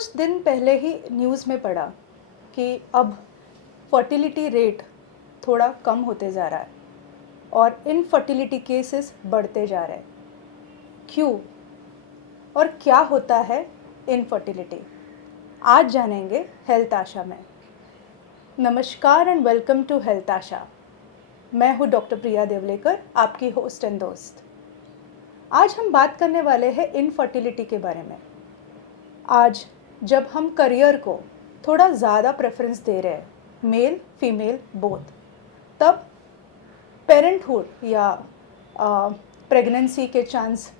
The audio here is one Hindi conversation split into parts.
कुछ दिन पहले ही न्यूज़ में पढ़ा कि अब फर्टिलिटी रेट थोड़ा कम होते जा रहा है और इनफर्टिलिटी केसेस बढ़ते जा रहे हैं। क्यों और क्या होता है इनफर्टिलिटी, आज जानेंगे हेल्थ आशा में। नमस्कार एंड वेलकम टू हेल्थ आशा। मैं हूँ डॉक्टर प्रिया देवलेकर, आपकी होस्ट एंड दोस्त। आज हम बात करने वाले हैं इनफर्टिलिटी के बारे में। आज जब हम करियर को थोड़ा ज़्यादा प्रेफरेंस दे रहे हैं, मेल फीमेल बोथ, तब पेरेंटहुड या प्रेगनेंसी के चांस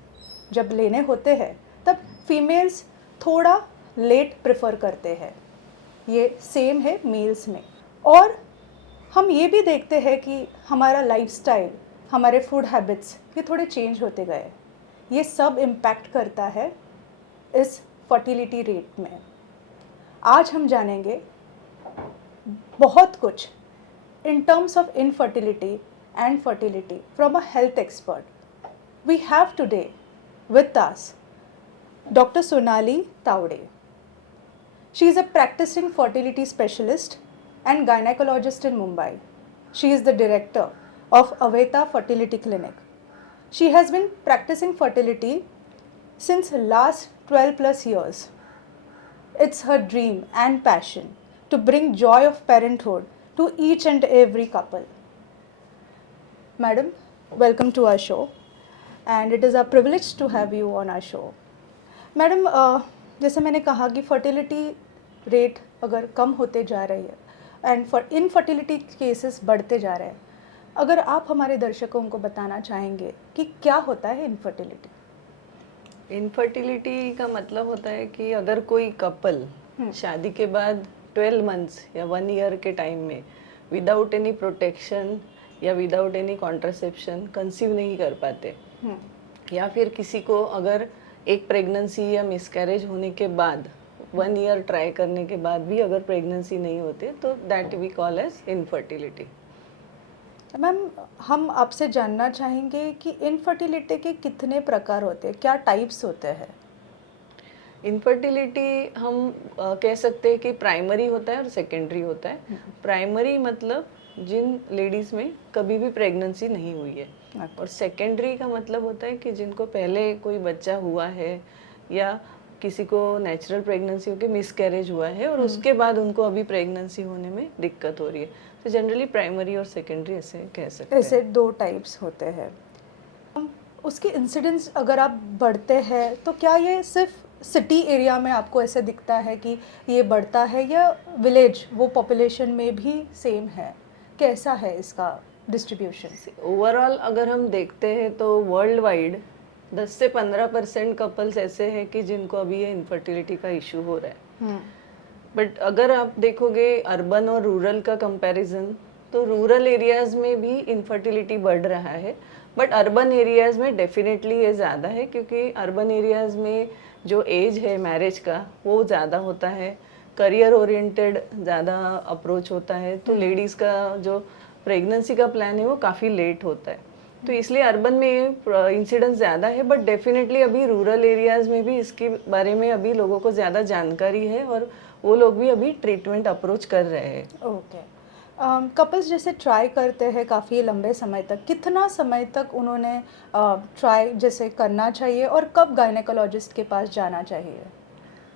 जब लेने होते हैं तब फीमेल्स थोड़ा लेट प्रेफर करते हैं। ये सेम है मेल्स में। और हम ये भी देखते हैं कि हमारा लाइफस्टाइल, हमारे फूड हैबिट्स ये थोड़े चेंज होते गए। ये सब इम्पैक्ट करता है इस फर्टिलिटी रेट में। आज हम जानेंगे बहुत कुछ in terms of infertility and fertility from a health expert. We have today with us Dr. Sonali Taude. She is a practicing fertility specialist and gynecologist in Mumbai. She is the director of Aveta Fertility Clinic. She has been practicing fertility since last 12 plus years. It's her dream and passion to bring joy of parenthood to each and every couple. Madam, welcome to our show. And it is a privilege to have you on our show. Madam, जैसे मैंने कहा कि फर्टिलिटी रेट अगर कम होते जा रही है एंड इनफर्टिलिटी केसेस बढ़ते जा रहे हैं, अगर आप हमारे दर्शकों को बताना चाहेंगे कि क्या होता है इनफर्टिलिटी। इनफर्टिलिटी का मतलब होता है कि अगर कोई कपल शादी के बाद 12 मंथ्स या 1 ईयर के टाइम में विदाउट एनी प्रोटेक्शन या विदाउट एनी कॉन्ट्रासेप्शन कंसीव नहीं कर पाते, या फिर किसी को अगर एक प्रेगनेंसी या मिसकैरेज होने के बाद 1 ईयर ट्राई करने के बाद भी अगर प्रेगनेंसी नहीं होते तो that we call as infertility. Ma'am, हम आपसे जानना चाहेंगे कि इनफर्टिलिटी के कितने प्रकार होते हैं, क्या टाइप्स होते हैं। इनफर्टिलिटी हम कह सकते हैं कि प्राइमरी होता है और सेकेंडरी होता है। प्राइमरी मतलब जिन लेडीज़ में कभी भी प्रेगनेंसी नहीं हुई है, और सेकेंडरी का मतलब होता है कि जिनको पहले कोई बच्चा हुआ है या किसी को नेचुरल प्रेगनेंसी होकर मिसकैरेज हुआ है और उसके बाद उनको अभी प्रेगनेंसी होने में दिक्कत हो रही है। तो जनरली प्राइमरी और सेकेंडरी ऐसे कह सकते हैं। ऐसे 2 टाइप्स होते हैं। उसके इंसिडेंस अगर आप बढ़ते हैं तो क्या ये सिर्फ सिटी एरिया में आपको ऐसे दिखता है कि ये बढ़ता है, या विलेज वो पॉपुलेशन में भी सेम है? कैसा है इसका डिस्ट्रीब्यूशन? ओवरऑल अगर हम देखते हैं तो वर्ल्ड वाइड 10 से 15% कपल्स ऐसे हैं कि जिनको अभी ये इनफर्टिलिटी का इशू हो रहा है। बट अगर आप देखोगे अर्बन और रूरल का कंपैरिजन, तो रूरल एरियाज में भी इनफर्टिलिटी बढ़ रहा है, बट अर्बन एरियाज में डेफिनेटली ये ज़्यादा है, क्योंकि अर्बन एरियाज में जो एज है मैरिज का वो ज़्यादा होता है, करियर ओरिएंटेड ज़्यादा अप्रोच होता है, तो लेडीज़ का जो प्रेगनेंसी का प्लान है वो काफ़ी लेट होता है। तो इसलिए अर्बन में ये इंसिडेंस ज़्यादा है, बट डेफिनेटली अभी रूरल एरियाज़ में भी इसके बारे में अभी लोगों को ज़्यादा जानकारी है और वो लोग भी अभी ट्रीटमेंट अप्रोच कर रहे हैं। ओके। कपल्स जैसे ट्राई करते हैं काफ़ी लंबे समय तक, कितना समय तक उन्होंने ट्राई जैसे करना चाहिए और कब गायनेकोलॉजिस्ट के पास जाना चाहिए?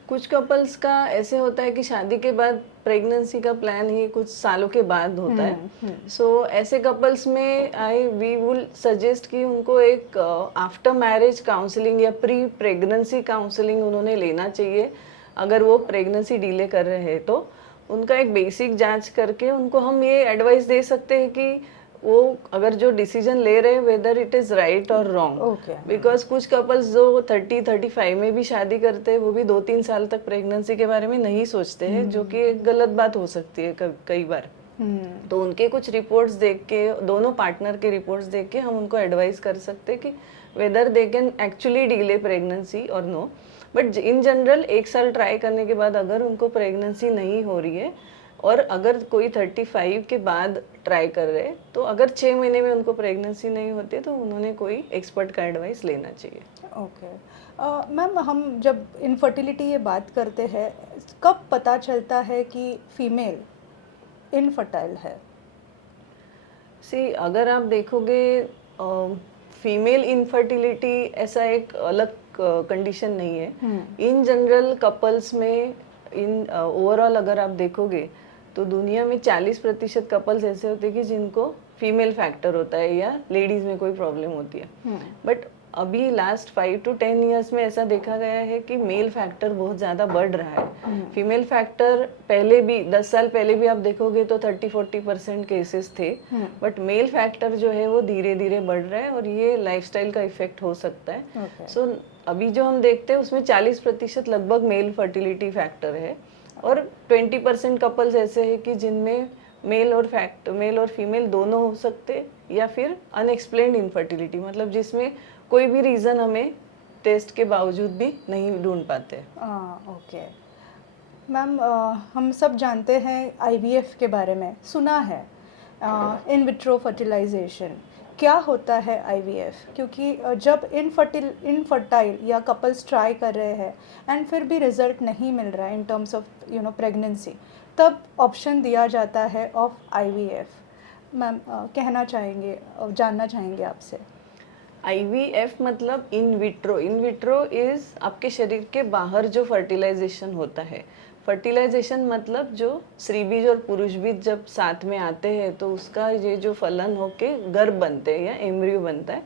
कुछ कपल्स का ऐसे होता है कि शादी के बाद प्रेगनेंसी का प्लान ही कुछ सालों के बाद होता है। सो ऐसे कपल्स में वी विल सजेस्ट कि उनको एक आफ्टर मैरिज काउंसलिंग या प्री प्रेगनेंसी काउंसलिंग उन्होंने लेना चाहिए। अगर वो प्रेगनेंसी डिले कर रहे हैं तो उनका एक बेसिक जांच करके उनको हम ये एडवाइस दे सकते हैं कि वो अगर जो डिसीजन ले रहे हैं वेदर इट इज़ राइट और रॉन्ग। बिकॉज कुछ कपल्स जो 30-35 में भी शादी करते हैं वो भी 2-3 साल तक प्रेगनेंसी के बारे में नहीं सोचते हैं, जो कि एक गलत बात हो सकती है कई बार। तो उनके कुछ रिपोर्ट्स देख के, दोनों पार्टनर के रिपोर्ट्स देख के हम उनको एडवाइस कर सकते हैं कि whether they can actually delay pregnancy और नो। बट इन जनरल 1 साल ट्राई करने के बाद अगर उनको प्रेगनेंसी नहीं हो रही है और अगर कोई 35 के बाद ट्राई कर रहे हैं तो अगर 6 महीने में उनको प्रेगनेंसी नहीं होती तो उन्होंने कोई एक्सपर्ट का एडवाइस लेना चाहिए। ओके। मैम हम जब इनफर्टिलिटी ये बात करते हैं, कब पता चलता है कि फीमेल इनफर्टाइल है? सी अगर आप देखोगे फीमेल इनफर्टिलिटी ऐसा एक अलग कंडीशन नहीं है। इन जनरल कपल्स में इन ओवरऑल अगर आप देखोगे तो दुनिया में 40% कपल्स ऐसे होते हैं कि जिनको फीमेल फैक्टर होता है या लेडीज में कोई प्रॉब्लम होती है। बट अभी लास्ट 5 to 10 ईयर्स में ऐसा देखा गया है कि मेल फैक्टर बहुत ज़्यादा बढ़ रहा है। फीमेल फैक्टर पहले भी 10 साल पहले भी आप देखोगे तो 30-40% केसेस थे, बट मेल फैक्टर जो है वो धीरे धीरे बढ़ रहा है और ये लाइफस्टाइल का इफेक्ट हो सकता है। सो अभी जो हम देखते हैं उसमें 40% लगभग मेल फर्टिलिटी फैक्टर है और 20% कपल्स ऐसे हैं कि जिनमें मेल और फीमेल दोनों हो सकते, या फिर अनएक्सप्लेन्ड इनफर्टिलिटी, मतलब जिसमें कोई भी रीज़न हमें टेस्ट के बावजूद भी नहीं ढूंढ पाते। ओके मैम, हम सब जानते हैं आईवीएफ के बारे में, सुना है इन विट्रो फर्टिलाइजेशन। क्या होता है आईवीएफ? क्योंकि जब इनफर्टाइल या कपल्स ट्राई कर रहे हैं एंड फिर भी रिजल्ट नहीं मिल रहा है इन टर्म्स ऑफ प्रेगनेंसी, तब ऑप्शन दिया जाता है ऑफ आईवीएफ। मैम कहना चाहेंगे, जानना चाहेंगे आपसे। IVF मतलब in vitro. In vitro is आपके शरीर के बाहर जो फर्टिलाइजेशन होता है। फर्टिलाइजेशन मतलब जो स्त्री बीज और पुरुष बीज जब साथ में आते हैं तो उसका ये जो फलन होके गर्भ बनते हैं या एम्ब्रियो बनता है,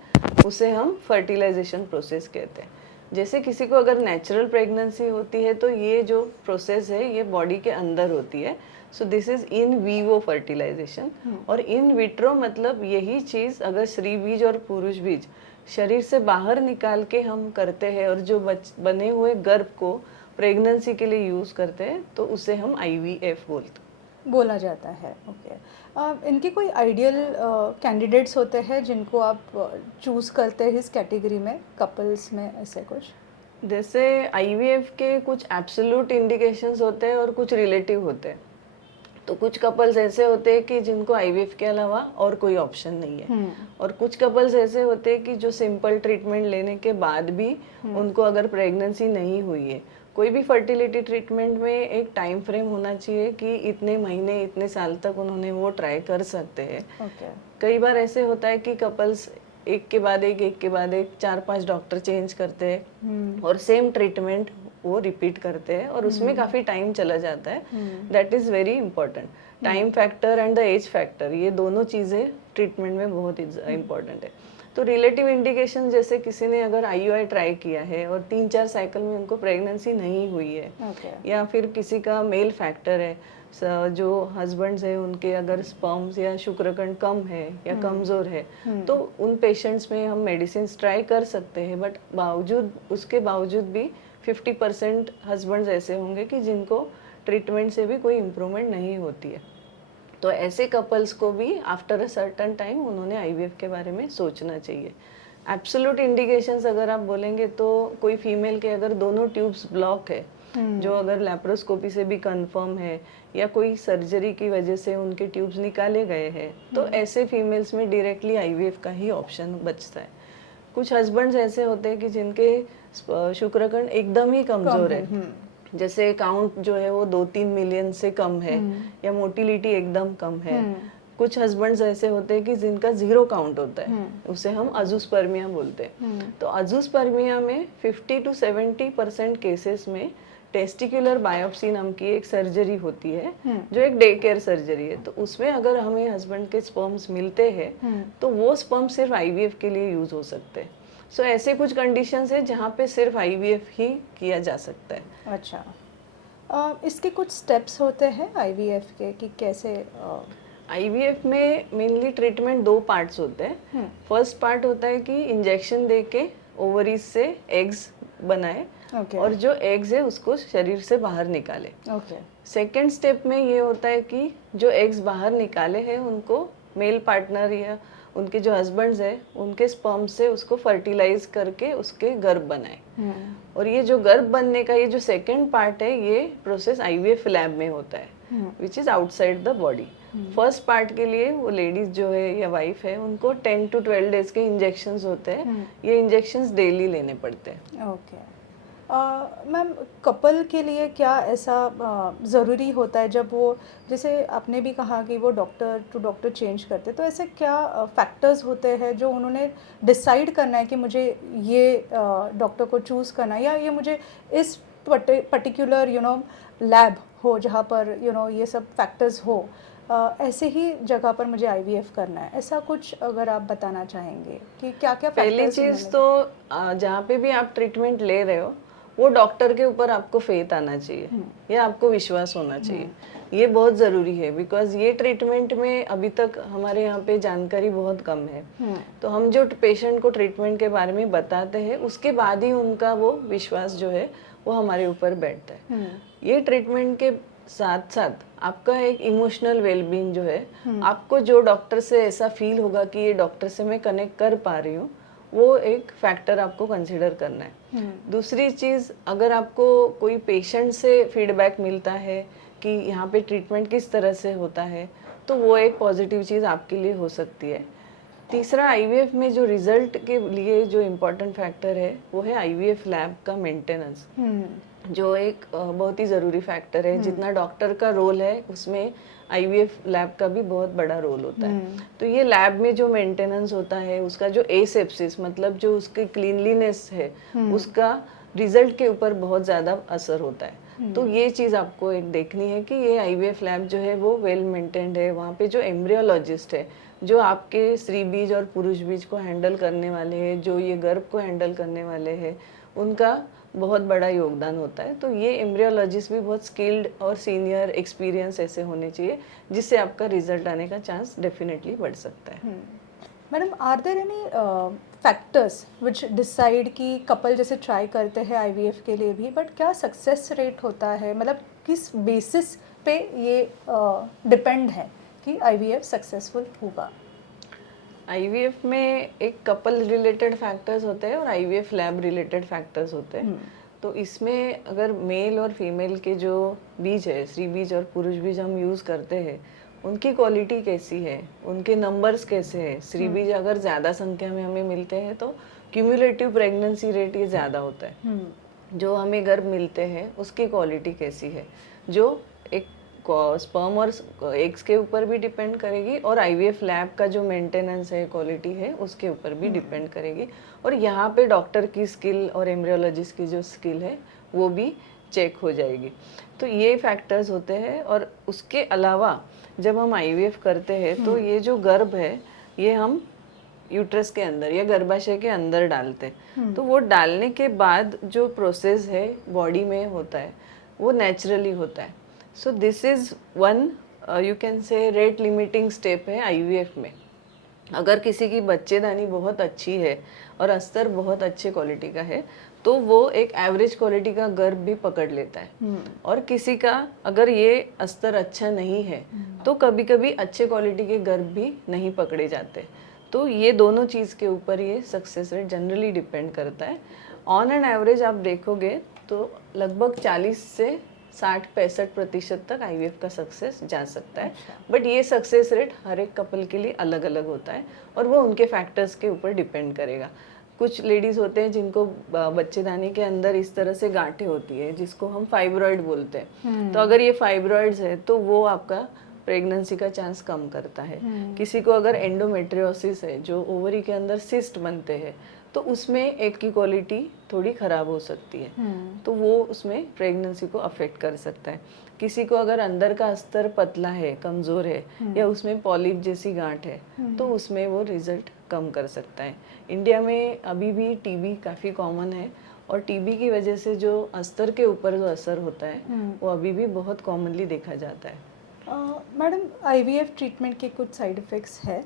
उसे हम फर्टिलाइजेशन प्रोसेस कहते हैं। जैसे किसी को अगर नेचुरल प्रेगनेंसी होती है तो ये जो प्रोसेस है ये बॉडी के अंदर होती है। So this is in vivo fertilization. और इन विट्रो मतलब यही चीज़ अगर स्त्री बीज और पुरुष बीज शरीर से बाहर निकाल के हम करते हैं और जो बने हुए गर्भ को प्रेगनेंसी के लिए यूज़ करते हैं तो उसे हम IVF बोला जाता है। ओके इनके कोई आइडियल कैंडिडेट्स होते हैं जिनको आप चूज़ करते हैं इस कैटेगरी में, कपल्स में, ऐसे कुछ? जैसे IVF के कुछ एब्सोल्यूट इंडिकेशंस होते हैं और कुछ रिलेटिव होते हैं। तो कुछ कपल्स ऐसे होते हैं कि जिनको IVF के अलावा और कोई ऑप्शन नहीं है, और कुछ कपल्स ऐसे होते हैं कि जो सिंपल ट्रीटमेंट लेने के बाद भी उनको अगर प्रेगनेंसी नहीं हुई है। कोई भी फर्टिलिटी ट्रीटमेंट में एक टाइम फ्रेम होना चाहिए कि इतने महीने इतने साल तक उन्होंने वो ट्राई कर सकते हैं। कई बार ऐसे होता है कि कपल्स एक के बाद एक 4-5 डॉक्टर चेंज करते हैं और सेम ट्रीटमेंट वो रिपीट करते हैं और उसमें काफ़ी टाइम चला जाता है। That is very important. Time factor and the age factor, ये दोनों चीज़ें ट्रीटमेंट में बहुत इंपॉर्टेंट है। तो रिलेटिव इंडिकेशन जैसे किसी ने अगर IUI ट्राई किया है और 3-4 साइकिल में उनको प्रेगनेंसी नहीं हुई है, या फिर किसी का मेल फैक्टर है, जो हस्बैंड्स है उनके अगर स्पर्म्स या शुक्रकण कम है या कमज़ोर है, तो उन पेशेंट्स में हम मेडिसिन ट्राई कर सकते हैं। बट उसके बावजूद भी 50% हस्बैंड्स ऐसे होंगे कि जिनको ट्रीटमेंट से भी कोई इम्प्रूवमेंट नहीं होती है। तो ऐसे कपल्स को भी आफ्टर अ सर्टन टाइम उन्होंने IVF के बारे में सोचना चाहिए। एब्सोल्यूट इंडिकेशंस अगर आप बोलेंगे तो कोई फीमेल के अगर दोनों ट्यूब्स ब्लॉक है, जो अगर लैप्रोस्कोपी से भी कंफर्म है, या कोई सर्जरी की वजह से उनके ट्यूब्स निकाले गए हैं, तो ऐसे फीमेल्स में डायरेक्टली IVF का ही ऑप्शन बचता है। कुछ हस्बैंड्स ऐसे होते हैं कि जिनके शुक्रकण एकदम ही कमजोर है, जैसे काउंट जो है वो 2-3 मिलियन से कम है, या मोटिलिटी एकदम कम है। कुछ हस्बैंड्स ऐसे होते हैं कि जिनका 0 काउंट होता है, उसे हम अजूस्पर्मिया बोलते हैं। तो अजूस्पर्मिया में 50 to 70% केसेस में टेस्टिकुलर बायोप्सी नाम की एक सर्जरी होती है, जो एक डे केयर सर्जरी है। तो उसमें अगर हमें हस्बैंड के स्पर्म्स मिलते हैं तो वो स्पर्म सिर्फ IVF के लिए यूज हो सकते हैं। सो ऐसे कुछ कंडीशंस है जहाँ पे सिर्फ IVF ही किया जा सकता है। अच्छा, इसके कुछ स्टेप्स होते हैं IVF के कि कैसे? IVF में मेनली ट्रीटमेंट 2 पार्ट्स होते हैं। फर्स्ट पार्ट होता है कि इंजेक्शन दे के ओवरीज से एग्स बनाए, और जो एग्स है उसको शरीर से बाहर निकाले। सेकेंड स्टेप में ये होता है कि जो एग्स बाहर निकाले हैं उनको मेल पार्टनर या उनके जो हस्बैंड्स है उनके स्पर्म से उसको फर्टिलाइज करके उसके गर्भ बनाए। और ये जो गर्भ बनने का ये जो सेकेंड पार्ट है, ये प्रोसेस IVF लैब में होता है। Which is outside the body. First part के लिए वो लेडीज जो है या वाइफ है उनको 10 to 12 डेज के इंजेक्शंस होते हैं। ये इंजेक्शंस डेली लेने पड़ते हैं। ओके मैम, कपल के लिए क्या ऐसा ज़रूरी होता है जब वो, जैसे आपने भी कहा कि वो डॉक्टर टू डॉक्टर चेंज करते, तो ऐसे क्या फैक्टर्स होते हैं जो उन्होंने डिसाइड करना है कि मुझे ये डॉक्टर को चूज़ करना है, या ये मुझे इस पर्टिकुलर लैब हो जहाँ पर ये सब फैक्टर्स हो, ऐसे ही जगह पर मुझे आईवीएफ करना है, ऐसा कुछ अगर आप बताना चाहेंगे कि क्या क्या पहली चीज़ तो जहाँ पे भी आप ट्रीटमेंट ले रहे हो वो डॉक्टर के ऊपर आपको फेथ आना चाहिए या आपको विश्वास होना चाहिए। ये बहुत ज़रूरी है बिकॉज ये ट्रीटमेंट में अभी तक हमारे यहाँ पे जानकारी बहुत कम है। तो हम जो पेशेंट को ट्रीटमेंट के बारे में बताते हैं उसके बाद ही उनका वो विश्वास जो है वो हमारे ऊपर बैठता है। ये ट्रीटमेंट के साथ साथ आपका एक इमोशनल वेलबींग जो है, आपको जो डॉक्टर से ऐसा फील होगा कि ये डॉक्टर से मैं कनेक्ट कर पा रही हूँ, वो एक फैक्टर आपको कंसिडर करना है। दूसरी चीज़, अगर आपको कोई पेशेंट से फीडबैक मिलता है कि यहाँ पे ट्रीटमेंट किस तरह से होता है, तो वो एक पॉजिटिव चीज़ आपके लिए हो सकती है। तीसरा, आईवीएफ में जो रिजल्ट के लिए जो इम्पोर्टेंट फैक्टर है वो है आईवीएफ लैब का मेंटेनेंस, जो एक बहुत ही ज़रूरी फैक्टर है। जितना डॉक्टर का रोल है उसमें आईवीएफ लैब का भी बहुत बड़ा रोल होता है। तो ये लैब में जो मेंटेनेंस होता है, उसका जो एसेप्सिस मतलब जो उसकी क्लीनलीनेस है, उसका रिजल्ट के ऊपर बहुत ज़्यादा असर होता है। तो ये चीज़ आपको एक देखनी है कि ये आईवीएफ लैब जो है वो वेल मेंटेन्ड है। वहाँ पे जो एम्ब्रियोलॉजिस्ट है, जो आपके स्त्री बीज और पुरुष बीज को हैंडल करने वाले हैं, जो ये गर्भ को हैंडल करने वाले हैं, उनका बहुत बड़ा योगदान होता है। तो ये एम्ब्रियोलॉजिस्ट भी बहुत स्किल्ड और सीनियर एक्सपीरियंस ऐसे होने चाहिए जिससे आपका रिजल्ट आने का चांस डेफिनेटली बढ़ सकता है। Madam, are there any factors which decide कि कपल जैसे ट्राई करते हैं आईवीएफ के लिए भी, बट क्या सक्सेस रेट होता है, मतलब किस बेसिस पे ये डिपेंड है कि आईवीएफ सक्सेसफुल होगा? आईवीएफ में एक कपल रिलेटेड फैक्टर्स होते हैं और आईवीएफ लैब रिलेटेड फैक्टर्स होते हैं। तो इसमें अगर मेल और फीमेल के जो बीज है, स्त्री बीज और पुरुष बीज हम यूज़ करते हैं, उनकी क्वालिटी कैसी है, उनके नंबर्स कैसे हैं। स्त्री बीज अगर ज़्यादा संख्या में हमें मिलते हैं तो क्यूमुलेटिव प्रेगनेंसी रेट ये ज़्यादा होता है। जो हमें गर्भ मिलते हैं उसकी क्वालिटी कैसी है, जो एक स्पर्म और एग्स के ऊपर भी डिपेंड करेगी, और आईवीएफ लैब का जो मेंटेनेंस है, क्वालिटी है, उसके ऊपर भी डिपेंड करेगी। और यहाँ पे डॉक्टर की स्किल और एम्ब्रियोलॉजिस्ट की जो स्किल है वो भी चेक हो जाएगी। तो ये फैक्टर्स होते हैं। और उसके अलावा जब हम आईवीएफ करते हैं तो ये जो गर्भ है ये हम यूट्रस के अंदर या गर्भाशय के अंदर डालते हैं। तो वो डालने के बाद जो प्रोसेस है बॉडी में होता है वो नेचुरली होता है। So this is one you can say rate limiting step है आईवीएफ में। अगर किसी की बच्चेदानी बहुत अच्छी है और अस्तर बहुत अच्छे क्वालिटी का है तो वो एक एवरेज क्वालिटी का गर्भ भी पकड़ लेता है। और किसी का अगर ये अस्तर अच्छा नहीं है तो कभी कभी अच्छे क्वालिटी के गर्भ भी नहीं पकड़े जाते। तो ये दोनों चीज़ के ऊपर ये सक्सेस रेट जनरली डिपेंड करता है। ऑन एन एवरेज आप देखोगे तो लगभग 40 से 60-65% तक आईवीएफ का सक्सेस जा सकता है। बट ये सक्सेस रेट हर एक कपल के लिए अलग अलग होता है और वो उनके फैक्टर्स के ऊपर डिपेंड करेगा। कुछ लेडीज़ होते हैं जिनको बच्चेदानी के अंदर इस तरह से गांठें होती है जिसको हम फाइब्रॉइड बोलते हैं। तो अगर ये फाइब्रॉइड्स है तो वो आपका प्रेगनेंसी का चांस कम करता है। किसी को अगर एंडोमेट्रियोसिस है, जो ओवरी के अंदर सिस्ट बनते हैं, तो उसमें एग की क्वालिटी थोड़ी ख़राब हो सकती है, तो वो उसमें प्रेगनेंसी को अफेक्ट कर सकता है। किसी को अगर अंदर का अस्तर पतला है, कमज़ोर है, या उसमें पॉलिप जैसी गांठ है, तो उसमें वो रिजल्ट कम कर सकता है। इंडिया में अभी भी टीबी काफ़ी कॉमन है और टीबी की वजह से जो अस्तर के ऊपर जो असर होता है वो अभी भी बहुत कॉमनली देखा जाता है। मैडम, आईवीएफ ट्रीटमेंट के कुछ साइड इफ़ेक्ट्स है?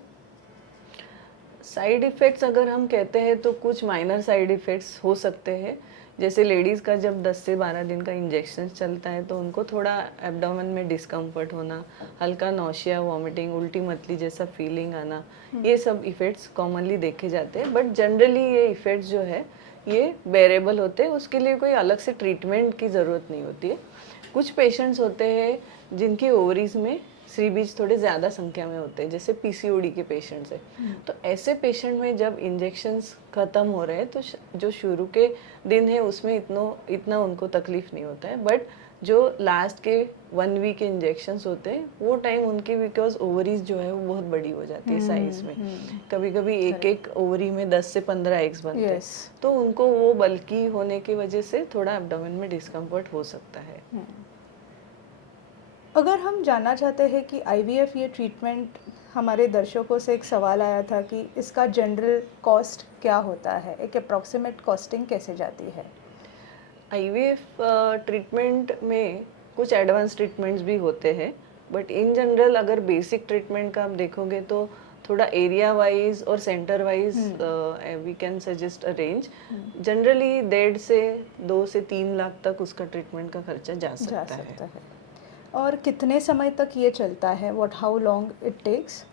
साइड इफ़ेक्ट्स अगर हम कहते हैं तो कुछ माइनर साइड इफ़ेक्ट्स हो सकते हैं। जैसे लेडीज़ का जब 10 से 12 दिन का इंजेक्शन चलता है तो उनको थोड़ा एब्डोमेन में डिस्कम्फर्ट होना, हल्का नौशिया, वॉमिटिंग, उल्टी मतली जैसा फीलिंग आना, ये सब इफ़ेक्ट्स कॉमनली देखे जाते हैं। बट जनरली ये इफ़ेक्ट्स जो है ये बेरेबल होते हैं, उसके लिए कोई अलग से ट्रीटमेंट की ज़रूरत नहीं होती है। कुछ पेशेंट्स होते हैं जिनके ओवरीज में श्री बीज थोड़े ज़्यादा संख्या में होते हैं, जैसे पीसीओडी के पेशेंट्स हैं। तो ऐसे पेशेंट में जब इंजेक्शंस ख़त्म हो रहे हैं तो जो शुरू के दिन है उसमें इतना उनको तकलीफ नहीं होता है, बट जो लास्ट के 1 वीक के इंजेक्शंस होते हैं वो टाइम उनकी, बिकॉज ओवरीज जो है वो बहुत बड़ी हो जाती है साइज में, कभी कभी एक ओवरी में 10 से 15 एग्स बनते हैं। तो उनको वो बल्कि होने की वजह से थोड़ा एब्डोमेन में डिस्कम्फर्ट हो सकता है। अगर हम जानना चाहते हैं कि आईवीएफ ये ट्रीटमेंट, हमारे दर्शकों से एक सवाल आया था कि इसका जनरल कॉस्ट क्या होता है, एक अप्रॉक्सीमेट कॉस्टिंग कैसे जाती है? आईवीएफ ट्रीटमेंट में कुछ एडवांस ट्रीटमेंट्स भी होते हैं, बट इन जनरल अगर बेसिक ट्रीटमेंट का आप देखोगे तो थोड़ा एरिया वाइज और centre wise we can suggest a range. Generally 1.5 से 2 से 3 लाख तक उसका ट्रीटमेंट का खर्चा जा सकता है। और कितने समय तक ये चलता है? What how long it takes?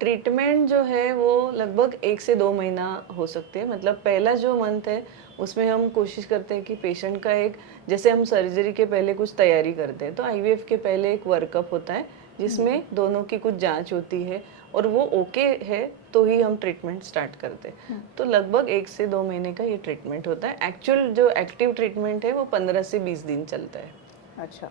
Treatment जो है वो लगभग 1 से 2 महीना हो सकते हैं। मतलब पहला जो मंथ है उसमें हम कोशिश करते हैं कि पेशेंट का एक, जैसे हम सर्जरी के पहले कुछ तैयारी करते हैं तो आईवीएफ के पहले एक वर्कअप होता है जिसमें दोनों की कुछ जांच होती है और वो ओके है तो ही हम ट्रीटमेंट स्टार्ट करते हैं। तो लगभग 1 से 2 महीने का ये ट्रीटमेंट होता है। एक्चुअल जो एक्टिव ट्रीटमेंट है वो 15 से 20 दिन चलता है। अच्छा,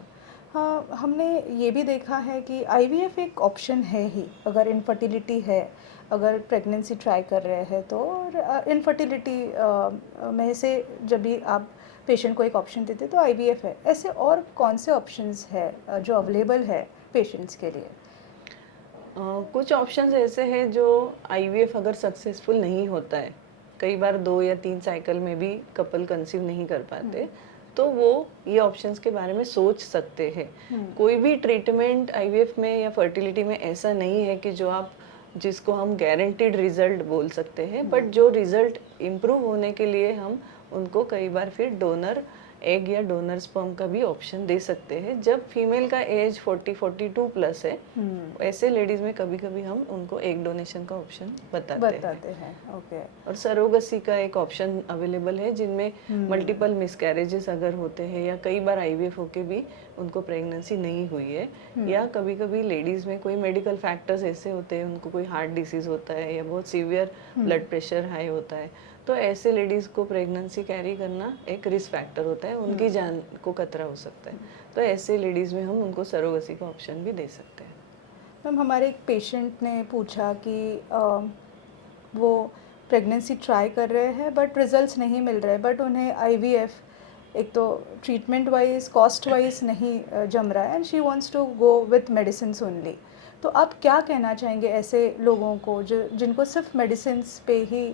हाँ, हमने ये भी देखा है कि आईवीएफ एक ऑप्शन है ही, अगर इनफर्टिलिटी है, अगर प्रेगनेंसी ट्राई कर रहे हैं तो। और इनफर्टिलिटी में से जब भी आप पेशेंट को एक ऑप्शन देते तो आईवीएफ है। ऐसे और कौन से ऑप्शंस है जो अवेलेबल है पेशेंट्स के लिए? कुछ ऑप्शंस ऐसे हैं जो आईवीएफ अगर सक्सेसफुल नहीं होता है, कई बार 2 या 3 साइकिल में भी कपल कंसीव नहीं कर पाते, तो वो ये ऑप्शंस के बारे में सोच सकते हैं। कोई भी ट्रीटमेंट आईवीएफ में या फर्टिलिटी में ऐसा नहीं है कि जो आप, जिसको हम गारंटीड रिजल्ट बोल सकते हैं, बट जो रिजल्ट इम्प्रूव होने के लिए हम उनको कई बार फिर डोनर एग या डोनर स्पर्म का भी ऑप्शन दे सकते हैं। जब फीमेल का एज 40-42 प्लस है, ऐसे लेडीज में कभी कभी हम उनको एग डोनेशन का ऑप्शन बताते हैं। ओके। और सरोगसी का एक ऑप्शन अवेलेबल है जिनमें मल्टीपल मिसकैरेजेस अगर होते हैं या कई बार आईवीएफ होके भी उनको प्रेगनेंसी नहीं हुई है, या कभी कभी लेडीज में कोई मेडिकल फैक्टर्स ऐसे होते हैं, उनको कोई हार्ट डिसीज होता है या बहुत सीवियर ब्लड प्रेशर हाई होता है, तो ऐसे लेडीज को प्रेगनेंसी कैरी करना एक रिस्क फैक्टर होता है, उनकी जान को खतरा हो सकता है। तो ऐसे लेडीज में हम उनको सरोगसी का ऑप्शन भी दे सकते हैं। मैम, हमारे एक पेशेंट ने पूछा कि वो प्रेगनेंसी ट्राई कर रहे हैं बट रिजल्ट्स नहीं मिल रहे, बट उन्हें आईवीएफ एक तो ट्रीटमेंट वाइज कॉस्ट वाइज नहीं जम रहा है and she wants to go with medicine only. तो आप क्या कहना चाहेंगे ऐसे लोगों को जो जिनको सिर्फ मेडिसिन पे ही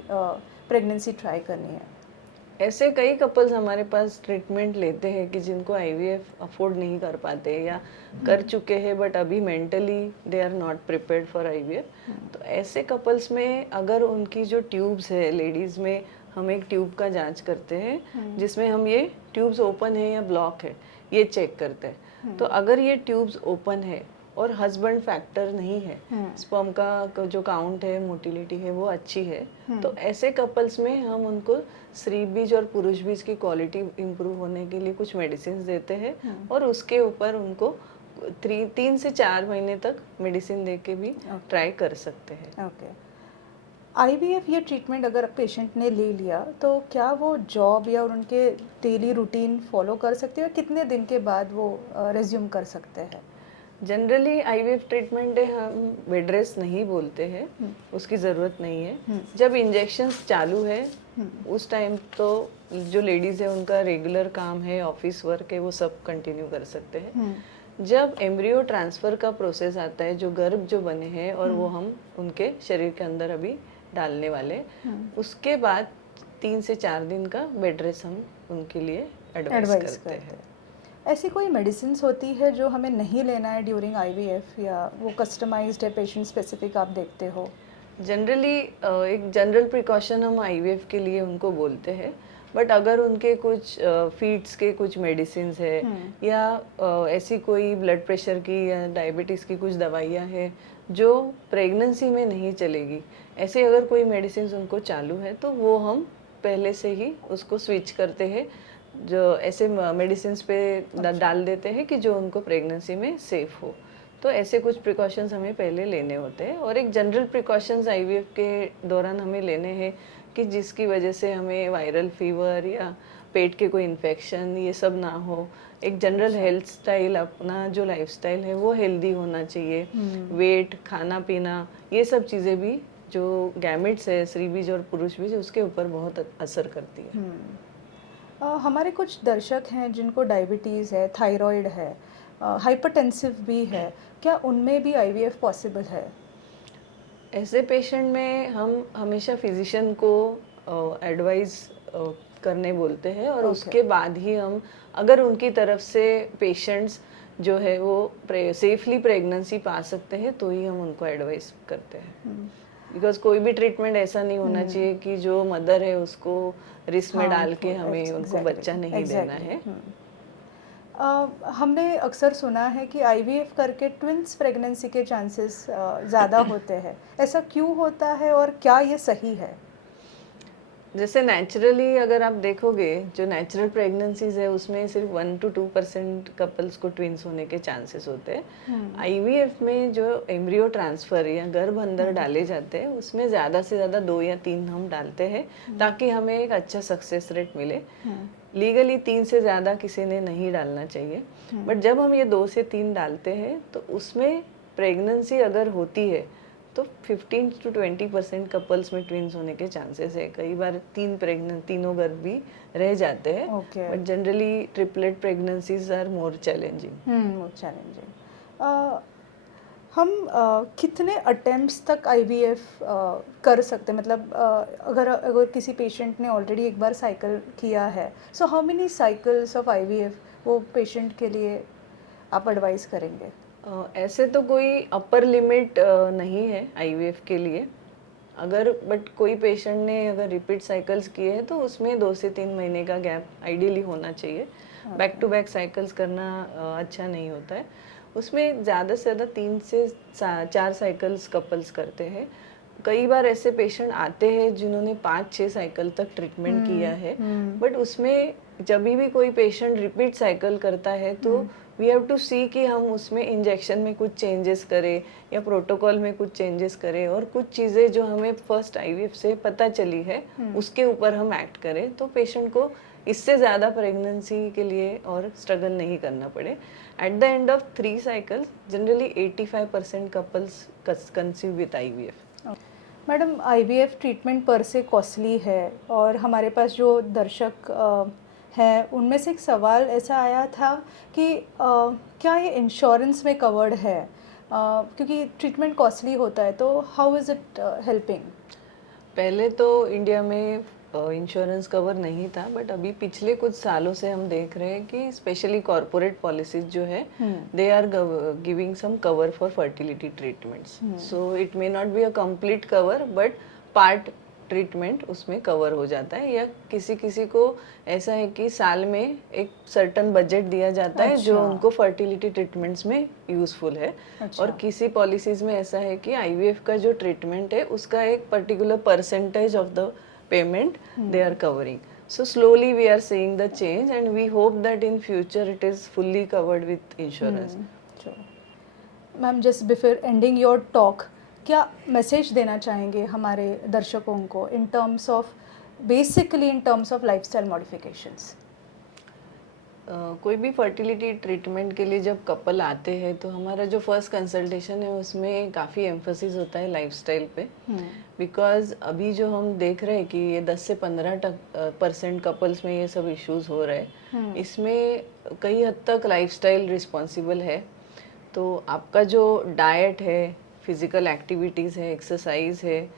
प्रेगनेंसी ट्राई करनी है? ऐसे कई कपल्स हमारे पास ट्रीटमेंट लेते हैं कि जिनको आईवीएफ अफोर्ड नहीं कर पाते या कर चुके हैं बट अभी mentally they are not prepared for IVF. तो ऐसे कपल्स में अगर उनकी जो ट्यूब्स है, लेडीज़ में हम एक ट्यूब का जांच करते हैं जिसमें हम ये ट्यूब्स ओपन है या ब्लॉक है ये चेक करते हैं। तो अगर ये ट्यूब्स ओपन है और हस्बैंड फैक्टर नहीं है, स्पर्म का जो काउंट है, मोटिलिटी है वो अच्छी है, तो ऐसे कपल्स में हम उनको स्त्री बीज और पुरुष बीज की क्वालिटी इंप्रूव होने के लिए कुछ मेडिसिन देते हैं और उसके ऊपर उनको 3 से 4 महीने तक मेडिसिन दे के भी ट्राई कर सकते हैं। ओके। आईवीएफ ये ट्रीटमेंट अगर पेशेंट ने ले लिया तो क्या वो जॉब या उनके डेली रूटीन फॉलो कर सकते हैं, कितने दिन के बाद वो रिज्यूम कर सकते हैं? जनरली आईवीएफ ट्रीटमेंट है हम बेड रेस्ट नहीं बोलते हैं, उसकी ज़रूरत नहीं है। जब इंजेक्शंस चालू है उस टाइम तो जो लेडीज़ है उनका रेगुलर काम है, ऑफिस वर्क है, वो सब कंटिन्यू कर सकते हैं। जब एम्ब्रियो ट्रांसफ़र का प्रोसेस आता है, जो गर्भ जो बने हैं और वो हम उनके शरीर के अंदर अभी डालने वाले, उसके बाद 3 से 4 दिन का बेड रेस्ट हम उनके लिए एडवाइस करते हैं। ऐसी कोई मेडिसिन्स होती है जो हमें नहीं लेना है ड्यूरिंग आईवीएफ, या वो कस्टमाइज्ड है, पेशेंट स्पेसिफिक आप देखते हो? जनरली एक जनरल प्रिकॉशन हम आईवीएफ के लिए उनको बोलते हैं, बट अगर उनके कुछ फीड्स के कुछ मेडिसिन्स है या ऐसी कोई ब्लड प्रेशर की या डायबिटीज़ की कुछ दवाइयाँ हैं जो प्रेगनेंसी में नहीं चलेगी, ऐसे अगर कोई मेडिसिन उनको चालू है तो वो हम पहले से ही उसको स्विच करते हैं, जो ऐसे मेडिसिन पे डाल देते हैं कि जो उनको प्रेगनेंसी में सेफ हो। तो ऐसे कुछ प्रिकॉशंस हमें पहले लेने होते हैं। और एक जनरल प्रिकॉशंस आईवीएफ के दौरान हमें लेने हैं कि जिसकी वजह से हमें वायरल फीवर या पेट के कोई इन्फेक्शन ये सब ना हो। एक जनरल हेल्थ स्टाइल, अपना जो लाइफस्टाइल है वो हेल्दी होना चाहिए। वेट, खाना पीना, ये सब चीज़ें भी जो गैमेट्स है, स्त्री बीज और पुरुष बीज, उसके ऊपर बहुत असर करती है। हमारे कुछ दर्शक हैं जिनको डायबिटीज़ है, थायराइड है, हाइपरटेंसिव भी है, क्या उनमें भी आईवीएफ पॉसिबल है? ऐसे पेशेंट में हम हमेशा फिजिशियन को एडवाइस करने बोलते हैं, और उसके बाद ही हम, अगर उनकी तरफ से पेशेंट्स जो है वो सेफली प्रेगनेंसी पा सकते हैं, तो ही हम उनको एडवाइस करते हैं। बिकॉज कोई भी ट्रीटमेंट ऐसा नहीं होना चाहिए कि जो मदर है उसको रिस्क में डाल के हमें उनको बच्चा नहीं देना है। हमने अक्सर सुना है कि आईवीएफ करके ट्विंस प्रेगनेंसी के चांसेस ज़्यादा होते हैं, ऐसा क्यों होता है और क्या ये सही है? जैसे नेचुरली अगर आप देखोगे, जो नेचुरल प्रेगनेंसीज है उसमें सिर्फ 1 to 2% कपल्स को ट्विंस होने के चांसेस होते हैं। आईवीएफ में जो एम्ब्रियो ट्रांसफर या गर्भ अंदर डाले जाते हैं, उसमें ज़्यादा से ज़्यादा 2 या 3 हम डालते हैं, ताकि हमें एक अच्छा सक्सेस रेट मिले। लीगली 3 से ज़्यादा किसी ने नहीं डालना चाहिए, बट जब हम ये 2 से 3 डालते हैं तो उसमें प्रेगनेंसी अगर होती है तो 15 to 20% कपल्स में ट्विंस होने के चांसेस है। कई बार तीनों गर्भ भी रह जाते हैं, but generally triplet pregnancies are more challenging. हम कितने अटेम्प्ट्स तक आईवीएफ कर सकते हैं? मतलब अगर किसी पेशेंट ने ऑलरेडी एक बार साइकिल किया है, so how many cycles of IVF वो पेशेंट के लिए आप एडवाइस करेंगे? ऐसे तो कोई अपर लिमिट नहीं है आईवीएफ के लिए। बट कोई पेशेंट ने अगर रिपीट साइकिल्स किए हैं तो उसमें 2 से 3 महीने का गैप आइडियली होना चाहिए। बैक टू बैक साइकिल्स करना अच्छा नहीं होता है। उसमें ज़्यादा से ज़्यादा 3 से 4 साइकिल्स कपल्स करते हैं। कई बार ऐसे पेशेंट आते हैं जिन्होंने 5-6 साइकिल तक ट्रीटमेंट किया है, बट उसमें जब भी कोई पेशेंट रिपीट साइकिल करता है तो वी हैव टू सी कि हम उसमें इंजेक्शन में कुछ चेंजेस करें या प्रोटोकॉल में कुछ चेंजेस करें, और कुछ चीज़ें जो हमें फर्स्ट आईवीएफ से पता चली है उसके ऊपर हम एक्ट करें, तो पेशेंट को इससे ज़्यादा प्रेगनेंसी के लिए और स्ट्रगल नहीं करना पड़े। At the end of 3 cycles generally 85% couples conceive with IVF. Madam, IVF treatment पर से कॉस्टली है, और हमारे पास जो दर्शक हैं उनमें से एक सवाल ऐसा आया था कि क्या ये इंश्योरेंस में कवर्ड है? क्योंकि ट्रीटमेंट कॉस्टली होता है, तो हाउ इज़ इट हेल्पिंग? पहले तो इंडिया में इंश्योरेंस कवर नहीं था, बट अभी पिछले कुछ सालों से हम देख रहे हैं कि स्पेशली कॉर्पोरेट पॉलिसीज जो है, they are giving some cover for fertility treatments. So it may not be a complete cover, but part treatment उसमें कवर हो जाता है। या किसी को ऐसा है कि साल में एक सर्टन बजट दिया जाता है जो उनको फर्टिलिटी ट्रीटमेंट्स में यूजफुल है। और किसी पॉलिसीज में ऐसा है कि आईवीएफ का जो ट्रीटमेंट है उसका एक particular percentage of the payment they are covering. So slowly we are seeing the change, and we hope that in future it is fully covered with insurance. Ma'am, just before ending your talk, क्या मैसेज देना चाहेंगे हमारे दर्शकों को इन terms of, basically in terms of lifestyle modifications? कोई भी फर्टिलिटी ट्रीटमेंट के लिए जब कपल आते हैं तो हमारा जो फर्स्ट कंसल्टेशन है उसमें काफ़ी एम्फोसिस होता है लाइफस्टाइल पे। बिकॉज अभी जो हम देख रहे हैं कि ये 10 से 15% कपल्स में ये सब इश्यूज हो रहे हैं, इसमें कई हद तक लाइफस्टाइल रिस्पॉन्सिबल है। तो आपका जो डाइट है, फिजिकल एक्टिविटीज़ है, एक्सरसाइज है,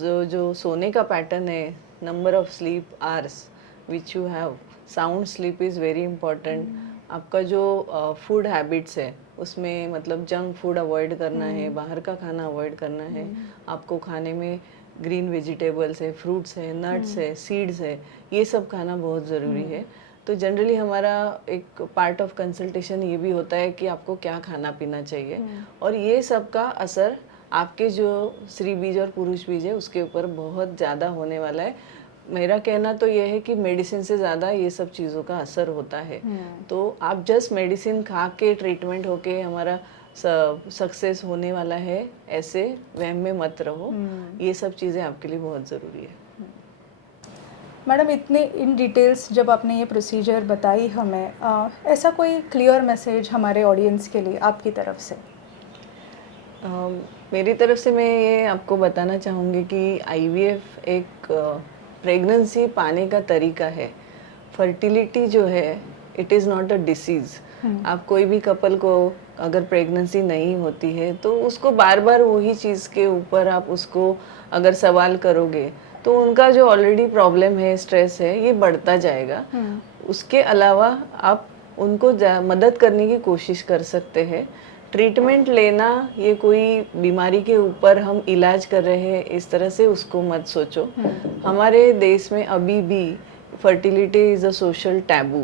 जो सोने का पैटर्न है, number of sleep hours which you have, sound sleep is very important. आपका जो फूड हैबिट्स है उसमें मतलब जंक फूड अवॉइड करना है, बाहर का खाना अवॉइड करना है। आपको खाने में ग्रीन वेजिटेबल्स है, फ्रूट्स है, नट्स है, सीड्स है, ये सब खाना बहुत ज़रूरी है। तो जनरली हमारा एक पार्ट ऑफ कंसल्टेशन ये भी होता है कि आपको क्या खाना पीना चाहिए, और ये सब का असर आपके जो स्त्री बीज और पुरुष बीज है उसके ऊपर बहुत ज़्यादा होने वाला है। मेरा कहना तो ये है कि मेडिसिन से ज़्यादा ये सब चीज़ों का असर होता है। तो आप जस्ट मेडिसिन खा के ट्रीटमेंट होके हमारा सक्सेस होने वाला है, ऐसे वहम में मत रहो। ये सब चीज़ें आपके लिए बहुत ज़रूरी है। मैडम, इतने इन डिटेल्स जब आपने ये प्रोसीजर बताई हमें, ऐसा कोई क्लियर मैसेज हमारे ऑडियंस के लिए आपकी तरफ से? मेरी तरफ से मैं ये आपको बताना चाहूँगी कि आईवीएफ एक प्रेगनेंसी पाने का तरीका है। फर्टिलिटी जो है, it is not a disease. आप कोई भी कपल को अगर प्रेगनेंसी नहीं होती है तो उसको बार बार वही चीज़ के ऊपर आप उसको अगर सवाल करोगे तो उनका जो ऑलरेडी प्रॉब्लम है, स्ट्रेस है, ये बढ़ता जाएगा। उसके अलावा आप उनको मदद करने की कोशिश कर सकते हैं। ट्रीटमेंट लेना, ये कोई बीमारी के ऊपर हम इलाज कर रहे हैं इस तरह से उसको मत सोचो। हमारे देश में अभी भी fertility is a social taboo.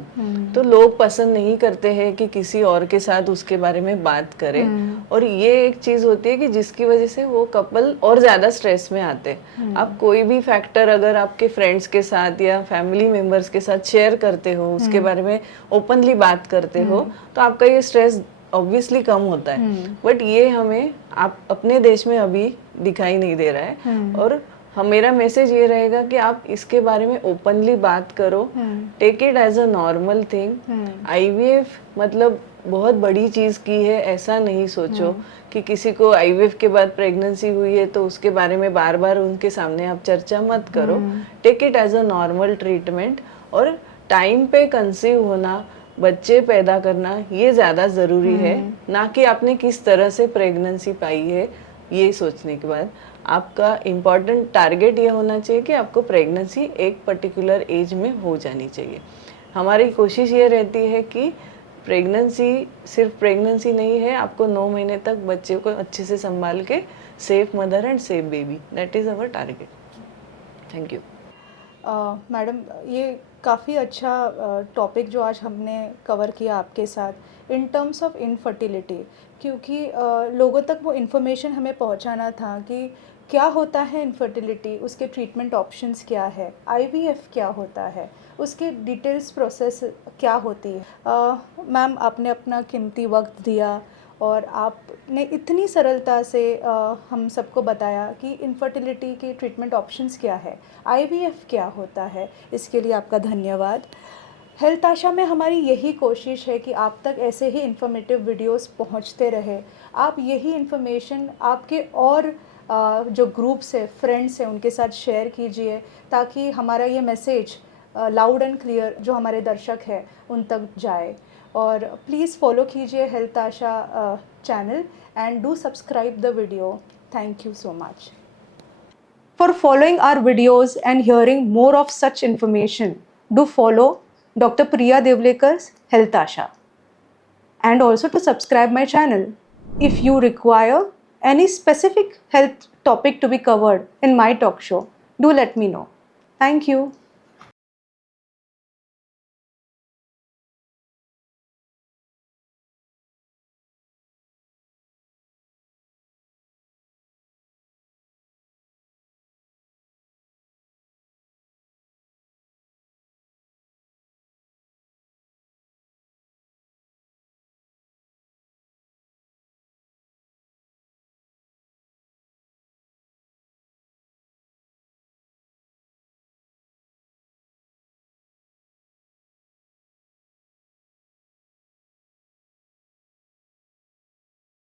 तो लोग पसंद नहीं करते हैं कि किसी और के साथ उसके बारे में बात करें, और ये एक चीज़ होती है कि जिसकी वजह से वो कपल और ज़्यादा स्ट्रेस में आते हैं। आप कोई भी फैक्टर अगर आपके फ्रेंड्स के साथ या फैमिली मेम्बर्स के साथ शेयर करते हो, उसके बारे में ओपनली बात करते हो, तो आपका ये स्ट्रेस ऑब्वियसली कम होता है। बट ये हमें आप अपने देश में अभी दिखाई नहीं दे रहा है। और मेरा मैसेज ये रहेगा कि आप इसके बारे में ओपनली बात करो, take it as a normal thing. IVF मतलब बहुत बड़ी चीज़ की है ऐसा नहीं सोचो कि किसी को आईवीएफ के बाद प्रेगनेंसी हुई है तो उसके बारे में बार बार उनके सामने आप चर्चा मत करो। Take it as a normal treatment, और टाइम पे कंसीव होना, बच्चे पैदा करना, ये ज़्यादा ज़रूरी है, ना कि आपने किस तरह से प्रेगनेंसी पाई है। ये सोचने के बाद आपका इम्पॉर्टेंट टारगेट ये होना चाहिए कि आपको प्रेगनेंसी एक पर्टिकुलर एज में हो जानी चाहिए। हमारी कोशिश ये रहती है कि प्रेगनेंसी सिर्फ प्रेगनेंसी नहीं है, आपको 9 महीने तक बच्चे को अच्छे से संभाल के safe mother and safe baby, that is our target. Thank you. Madam, ये काफ़ी अच्छा टॉपिक जो आज हमने कवर किया आपके साथ इन टर्म्स ऑफ इनफर्टिलिटी, क्योंकि लोगों तक वो इन्फॉर्मेशन हमें पहुंचाना था कि क्या होता है इनफर्टिलिटी, उसके ट्रीटमेंट ऑप्शंस क्या है, आईवीएफ क्या होता है, उसके डिटेल्स प्रोसेस क्या होती है। मैम, आपने अपना कीमती वक्त दिया और आपने इतनी सरलता से हम सबको बताया कि इनफर्टिलिटी की ट्रीटमेंट ऑप्शंस क्या है, आईवीएफ क्या होता है। इसके लिए आपका धन्यवाद। हेल्थ आशा में हमारी यही कोशिश है कि आप तक ऐसे ही इन्फॉर्मेटिव वीडियोस पहुंचते रहे। आप यही इन्फॉर्मेशन आपके और जो ग्रुप्स है, फ्रेंड्स हैं, उनके साथ शेयर कीजिए, ताकि हमारा ये मैसेज लाउड एंड क्लियर जो हमारे दर्शक हैं उन तक जाए। और प्लीज़ फॉलो कीजिए health Asha channel and do subscribe the video. Thank you so much for following our videos and hearing more of such information. Do follow Dr. Priya Devlekar's Health Asha, and also to subscribe my channel. If you require any specific health topic to be covered in my talk show, do let me know. Thank you.